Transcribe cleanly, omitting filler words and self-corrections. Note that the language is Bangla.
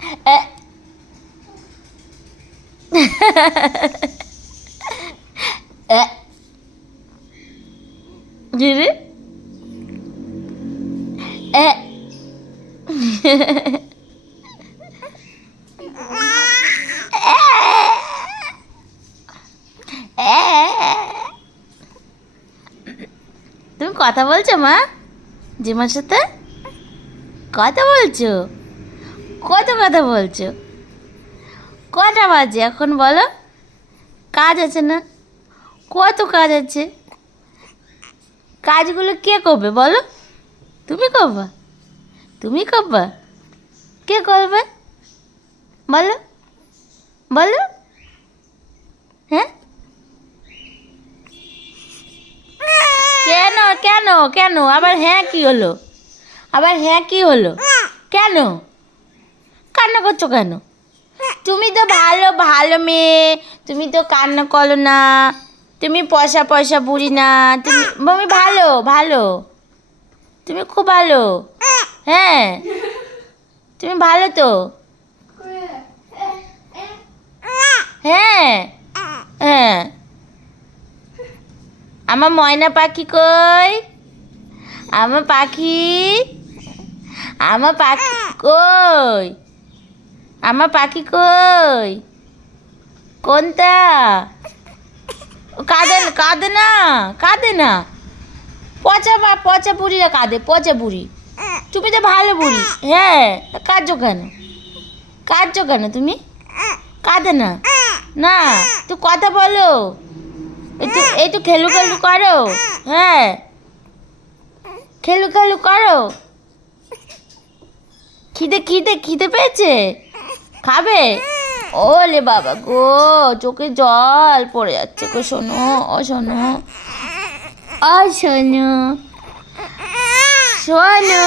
এ এ রে এ তুমি কথা বলছো মা? জিমার সাথে কথা বলছো? কত কথা বলছো? কটা বাজে এখন বলো? কাজ আছে না? কত কাজ আছে। কাজগুলো কে করবে বলো? তুমি করবা? তুমি করবা? কে করবে বলো? বলো। হ্যাঁ, কেন কেন কেন আবার হ্যাঁ কি হলো? আবার হ্যাঁ কি হলো? কেন কান্না করছো কেন? তুমি তো ভালো ভালো মেয়ে, তুমি তো কান্না করো না। তুমি পয়সা পয়সা বুড়ি না। তুমি ভালো ভালো, তুমি খুব ভালো। হ্যাঁ, তুমি ভালো তো। হ্যাঁ হ্যাঁ। আমার ময়না পাখি কই? আমার পাখি, আমার পাখি কই? আমার পাখি কই? কোনটা? কাঁদে কাঁদে না, কাঁদে না। পচা বুড়িরা কাঁদে, পচা বুড়ি। তুমি তো ভালো বুড়ি। হ্যাঁ, কাঁদছো কেন? কাঁদছো কেন তুমি? কাঁদে না না, তুই কথা বলো। একটু খেলু খেলু করো। হ্যাঁ, খেলু খেলু করো। খিদে খিদে খিদে পেয়েছে, খাবে? ওলে বাবা গো, চোখে জল পড়ে যাচ্ছে গো। শোনো ও শোনো, ও শোনো, শোনো।